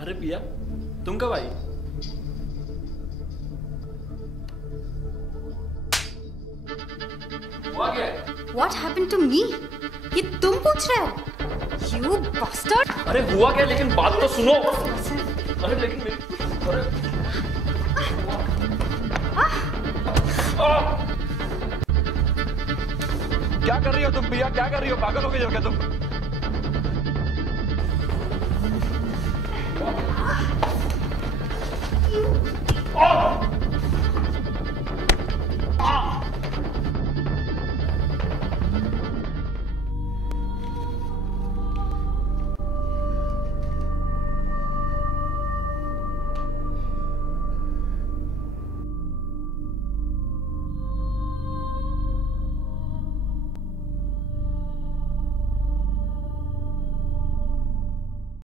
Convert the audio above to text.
अरे पिया, तुम कब आई? हुआ क्या है? What happened to me? ये तुम पूछ रहे हो? You bastard! अरे हुआ क्या, लेकिन बात तो सुनो। अरे लेकिन अरे क्या कर रही हो तुम पिया? क्या कर रही हो? पागल हो गई हो क्या तुम?